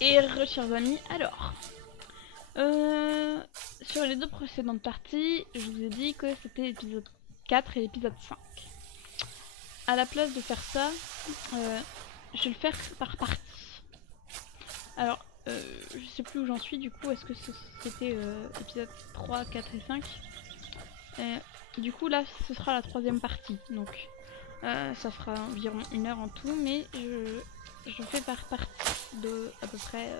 Et chers amis, alors, sur les deux précédentes parties, je vous ai dit que c'était l'épisode 4 et l'épisode 5. À la place de faire ça, je vais le faire par partie. Alors, je sais plus où j'en suis du coup, est-ce que c'était épisode 3, 4 et 5 Du coup là, ce sera la troisième partie, donc ça fera environ 1 heure en tout, mais je fais par partie de à peu près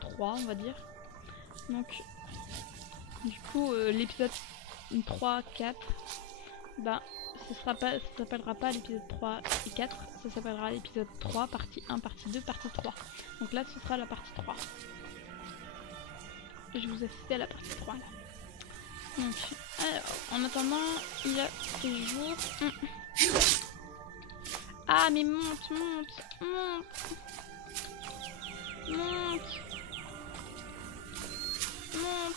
3 on va dire. Donc du coup l'épisode 3, 4, bah ça s'appellera pas l'épisode 3 et 4, ça s'appellera l'épisode 3, partie 1, partie 2, partie 3. Donc là ce sera la partie 3. Je vous assiste à la partie 3 là. Donc, alors, en attendant, il y a des jours. Ah, mais monte, monte, monte. Monte. Monte.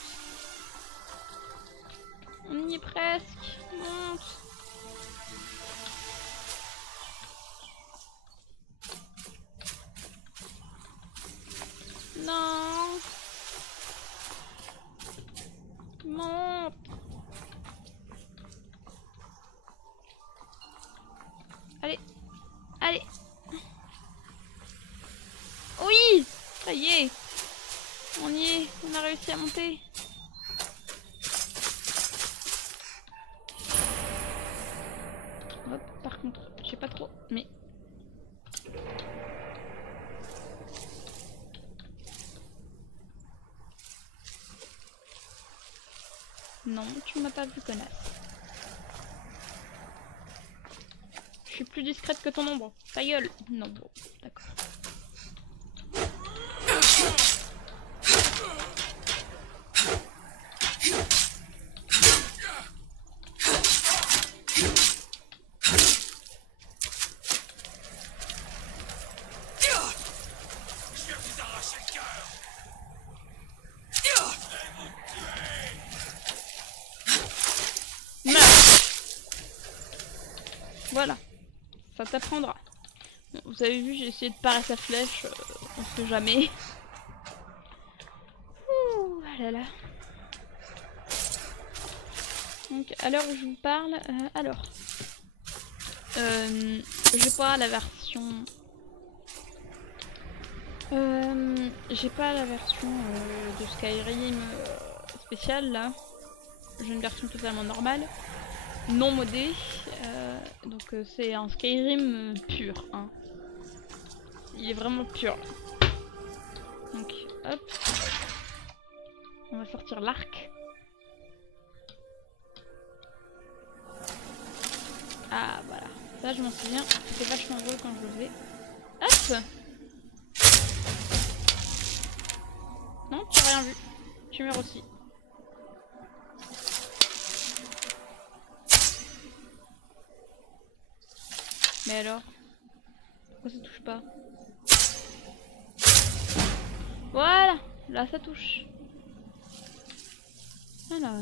On y est presque. Monte. Non. Monte. Allez. Allez. Oui. Ça y est. On y est. On a réussi à monter. Hop, par contre, je sais pas trop, mais... Non, tu m'as pas vu, connasse. Je suis plus discrète que ton ombre. Ta gueule. Non, bon, d'accord. Voilà, ça t'apprendra. Bon, vous avez vu, j'ai essayé de parer sa flèche, on sait jamais. Ouh, ah là là. Donc, à l'heure où je vous parle, j'ai pas la version... j'ai pas la version de Skyrim spéciale là. J'ai une version totalement normale, non modée. Donc c'est un Skyrim pur. Hein. Il est vraiment pur. Donc hop. On va sortir l'arc. Ah voilà. Ça je m'en souviens. C'était vachement drôle quand je le faisais. Hop. Non, tu n'as rien vu. Tu meurs aussi. Mais alors? Pourquoi ça touche pas? Voilà! Là ça touche. Alors...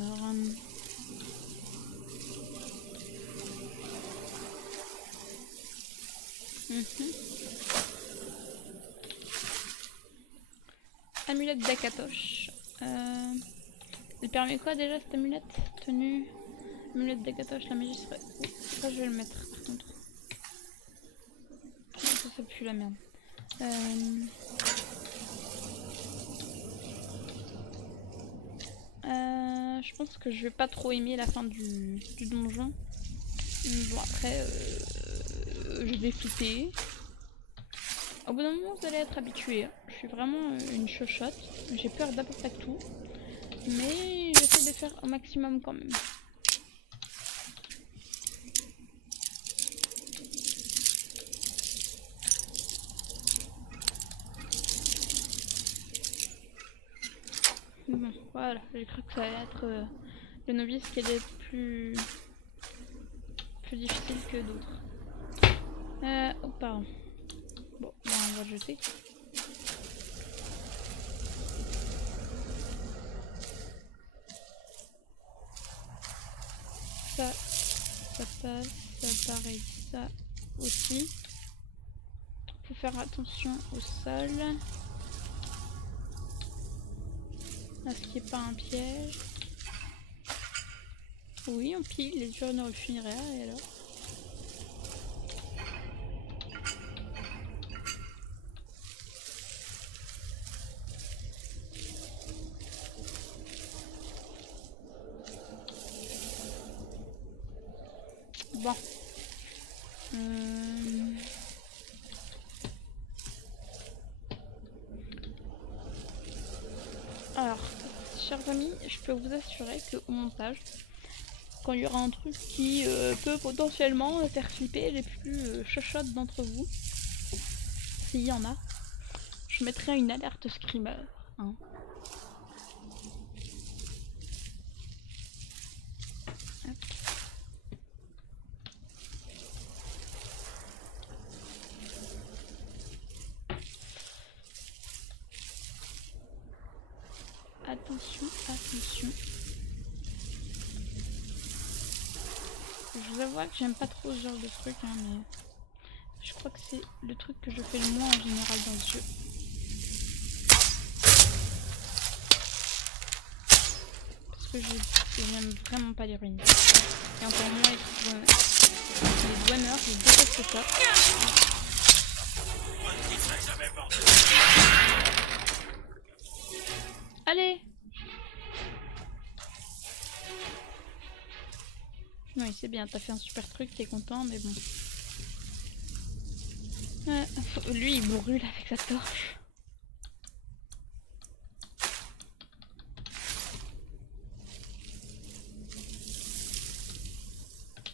Amulette d'Akatosh. Elle permet quoi déjà cette amulette? Tenue. Amulette d'Akatosh, la magie serait... Oh, ça je vais le mettre par contre. Ça pue la merde. Je pense que je vais pas trop aimer la fin du donjon. Bon après, je vais flipper. Au bout d'un moment vous allez être habitué. Je suis vraiment une chochotte. J'ai peur d'à peu près tout. Mais j'essaie de faire au maximum quand même. Bon, voilà, j'ai cru que ça allait être le novice qui allait être plus difficile que d'autres. Oh pardon. Bon, ben, on va le jeter. Ça passe, ça pareil, ça aussi. Faut faire attention au sol. Est-ce qu'il n'y a pas un piège? Oui, on pile les urnes funéraires et alors? Bon. Alors, chers amis, je peux vous assurer qu'au montage, quand il y aura un truc qui peut potentiellement faire flipper les plus chochottes d'entre vous, s'il y en a, je mettrai une alerte screamer. Hein. Attention, attention. Je vous avoue que j'aime pas trop ce genre de truc, hein, mais je crois que c'est le truc que je fais le moins en général dans ce jeu. Parce que je n'aime vraiment pas les ruines. Et encore moins les douaneurs, je déteste ça. Allez! Oui, c'est bien, t'as fait un super truc, t'es content, mais bon. Lui, il brûle avec sa torche.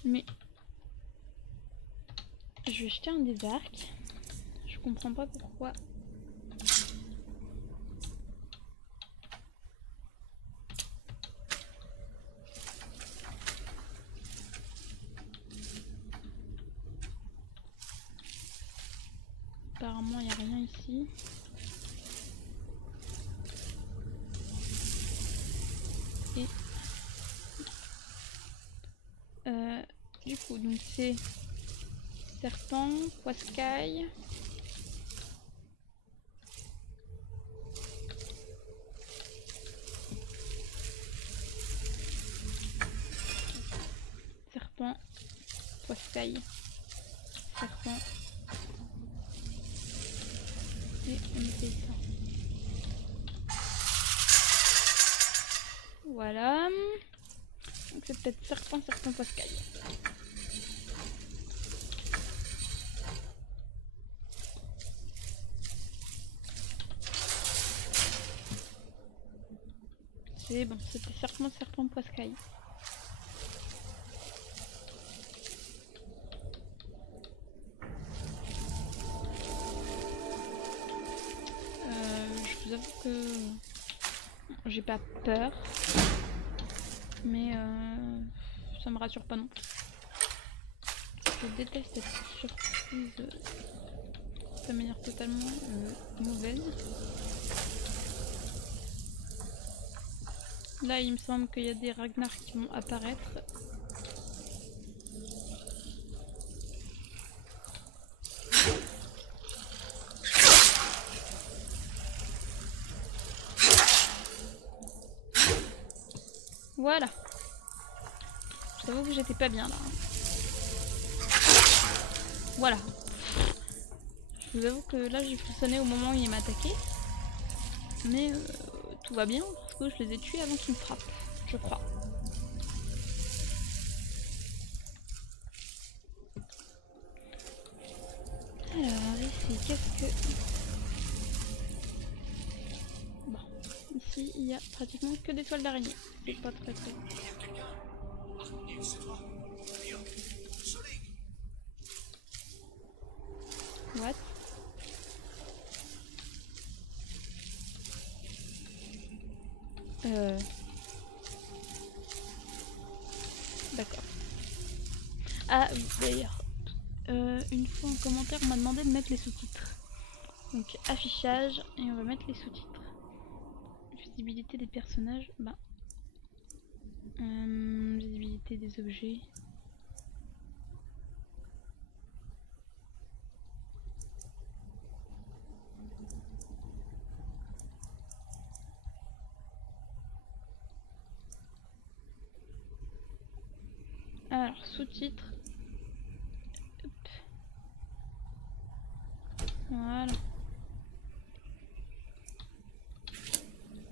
Mais... je vais jeter un des arcs. Je comprends pas pourquoi. Apparemment, il n'y a rien ici. Et... du coup, donc c'est... serpent, poiscaille... serpent, poiscaille, serpent... et on fait ça. Voilà. Donc c'est peut-être serpent, poiscaille. C'est bon, c'était serpent, poiscaille. Je vous avoue que j'ai pas peur, mais ça me rassure pas non plus. Je déteste être surprise de manière totalement mauvaise. Là, il me semble qu'il y a des Ragnar qui vont apparaître. Voilà. Je t'avoue que j'étais pas bien là. Voilà. Je vous avoue que là j'ai frissonné au moment où il m'a attaqué. Mais tout va bien parce que je les ai tués avant qu'ils me frappent. Je crois. Alors ici, qu'est-ce que... bon. Ici il y a pratiquement que des toiles d'araignée. C'est pas très très... what? D'accord. Ah, d'ailleurs, une fois en commentaire, on m'a demandé de mettre les sous-titres. Donc, affichage, et on va mettre les sous-titres. Visibilité des personnages, bah. Visibilité des objets. Alors, sous-titres. Voilà.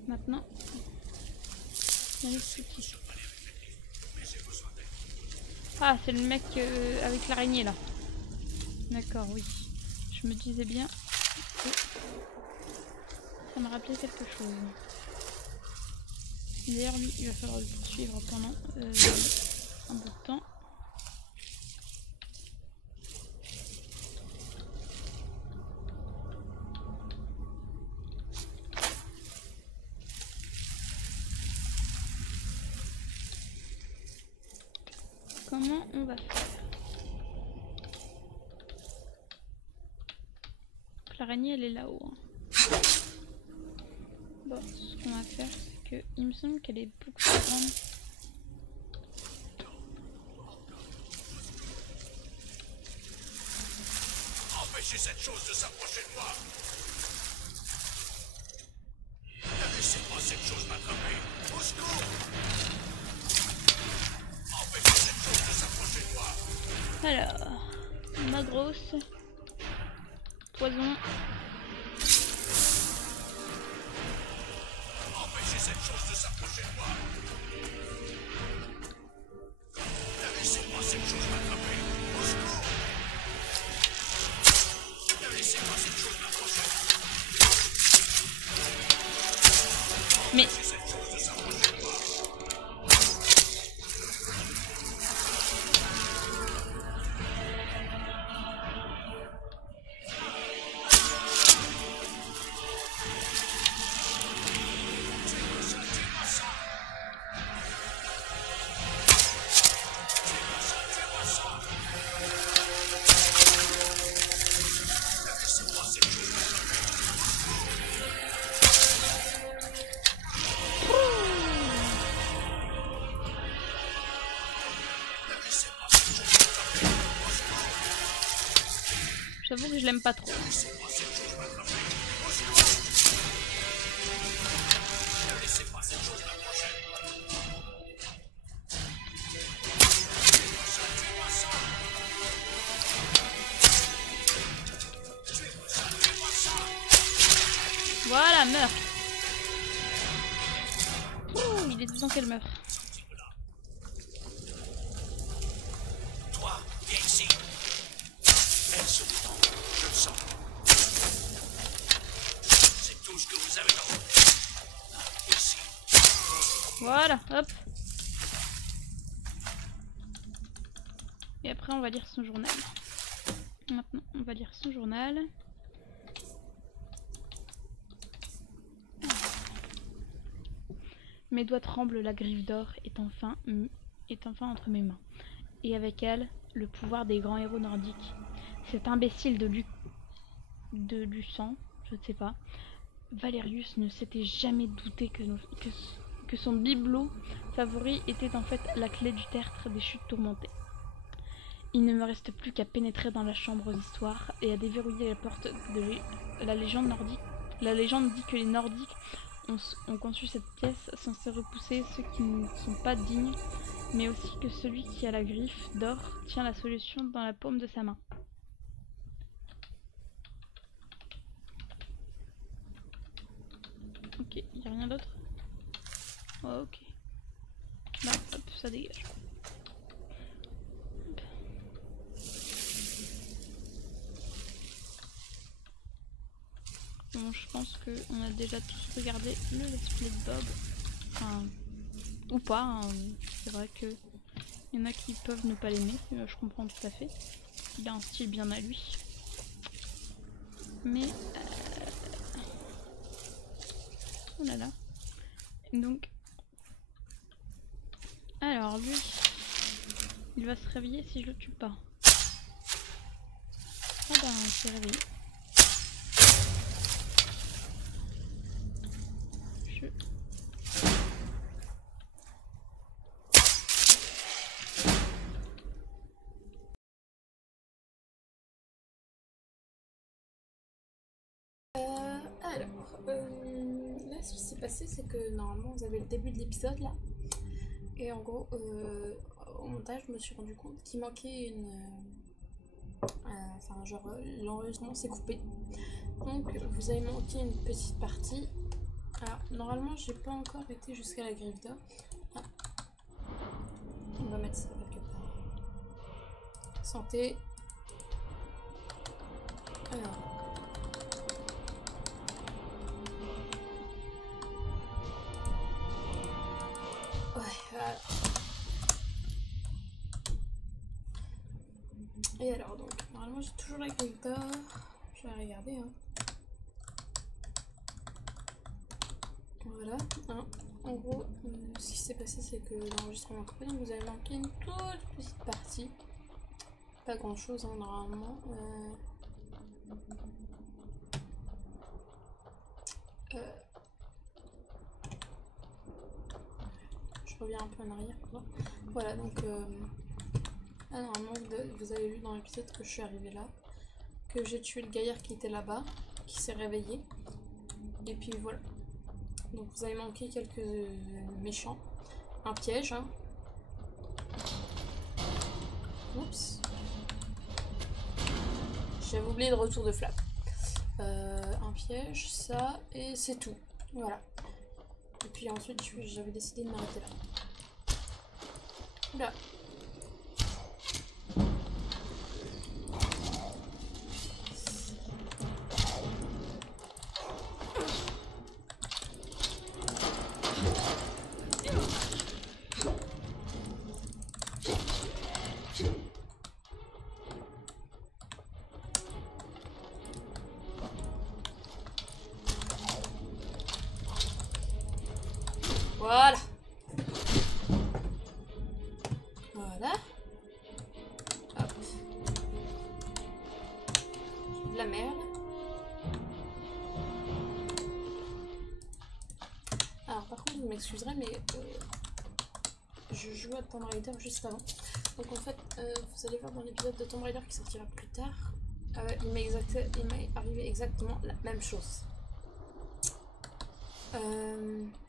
Maintenant, il y a les sous-titres. Ah, c'est le mec avec l'araignée là. D'accord, oui. Je me disais bien que ça me rappelait quelque chose. D'ailleurs, lui, il va falloir le poursuivre pendant un bout de temps. Comment on va faire? L'araignée, elle est là-haut. Hein. Bon, ce qu'on va faire, c'est que il me semble qu'elle est beaucoup plus grande. Empêchez cette chose de s'approcher de moi. Laissez-moi cette chose m'attraper. Au secours! Empêchez cette chose de s'approcher de moi. Alors, ma grosse. Poison. Empêchez cette chose de s'approcher de moi. Laissez-moi cette chose m'attraper. Au secours! Laissez-moi cette chose m'approcher. Mais Empêchez cette chose de s'approcher de moi. j'avoue que je l'aime pas trop. Voilà, meurt. Ouh, il est temps qu'elle meurt. Toi, viens ici. Elle se détend, je le sens. C'est tout ce que vous avez dans vous. Ici. Voilà, hop. Et après on va lire son journal. Maintenant on va lire son journal. Mes doigts tremblent, la griffe d'or est enfin entre mes mains. Et avec elle, le pouvoir des grands héros nordiques. Cet imbécile de Lucan, je ne sais pas, Valerius ne s'était jamais douté que son bibelot favori était en fait la clé du tertre des chutes tourmentées. Il ne me reste plus qu'à pénétrer dans la chambre d'histoire et à déverrouiller la porte de la légende nordique. La légende dit que les Nordiques ont conçu cette pièce censée repousser ceux qui ne sont pas dignes, mais aussi que celui qui a la griffe d'or tient la solution dans la paume de sa main. Ok, il n'y a rien d'autre. Oh, ok. Bah, hop, ça dégage. Bon, je pense qu'on a déjà tous regardé le Let's Play de Bob. Enfin, ou pas, hein. C'est vrai que il y en a qui peuvent ne pas l'aimer, je comprends tout à fait. Il a un style bien à lui. Mais... oh là là. Donc... alors lui, il va se réveiller si je le tue pas. Ah ben, il s'est réveillé. Là, ce qui s'est passé, c'est que normalement, vous avez le début de l'épisode là. Et en gros, au montage, je me suis rendu compte qu'il manquait une... enfin, genre, l'enregistrement s'est coupé. Donc, vous avez manqué une petite partie. Alors, normalement, j'ai pas encore été jusqu'à la griffe d'or. Ah. On va mettre ça quelque part. Santé. Alors. Ouais, voilà. Et alors, donc, normalement, j'ai toujours la griffe d'or. Je vais regarder, hein. Voilà, hein. En gros, ce qui s'est passé, c'est que l'enregistrement a coupé, donc vous avez manqué une toute petite partie. Pas grand chose, hein, normalement. Je reviens un peu en arrière. Voilà, donc normalement, vous avez vu dans l'épisode que je suis arrivée là, que j'ai tué le gaillard qui était là-bas, qui s'est réveillé. Et puis voilà. Donc vous avez manqué quelques méchants. Un piège, hein. Oups. J'avais oublié de retour de flamme. Un piège, ça, et c'est tout. Voilà. Et puis ensuite, j'avais décidé de m'arrêter là. Oula. Voilà. Voilà. Hop. J'ai de la merde. Alors par contre, vous m'excuserez, mais je jouais à Tomb Raider juste avant. Donc en fait, vous allez voir dans l'épisode de Tomb Raider qui sortira plus tard, il m'est arrivé exactement la même chose.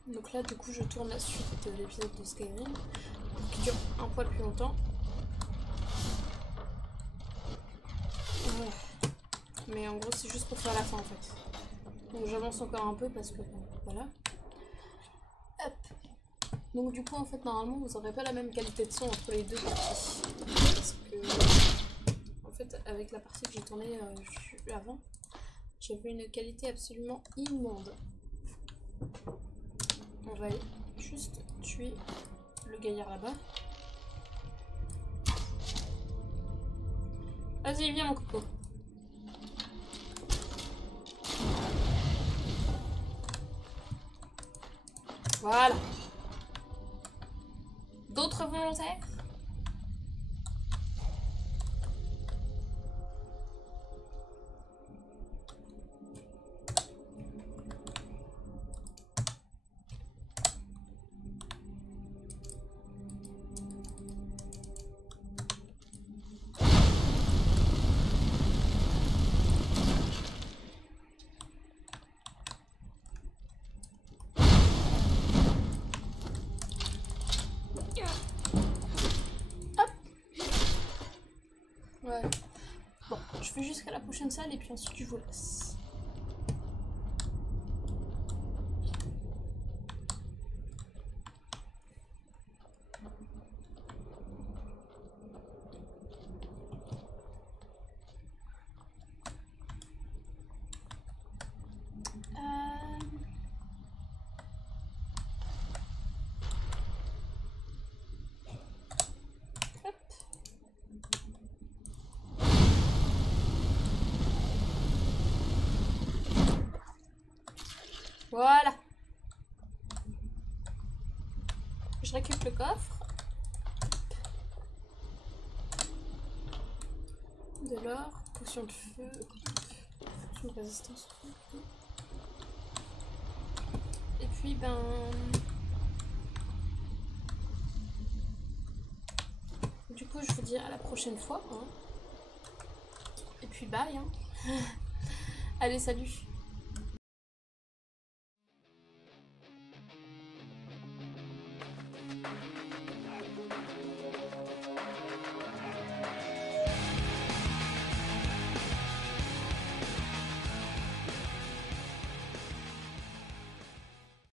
Donc là du coup je tourne la suite de l'épisode de Skyrim qui dure un poil plus longtemps. Voilà. Mais en gros c'est juste pour faire la fin en fait. Donc j'avance encore un peu parce que voilà. Hop. Donc du coup en fait normalement vous n'aurez pas la même qualité de son entre les deux parties. Parce que en fait avec la partie que j'ai tournée avant, j'avais une qualité absolument immonde. On va juste tuer le gaillard là-bas. Vas-y, viens mon coco. Voilà. D'autres volontaires? Ouais. Bon, je fais jusqu'à la prochaine salle et puis ensuite je vous laisse. Voilà. Je récupère le coffre. De l'or, potion de feu, potion de résistance. Et puis ben... Du coup je vous dis à la prochaine fois. Hein. Et puis bye. Hein. Allez, salut.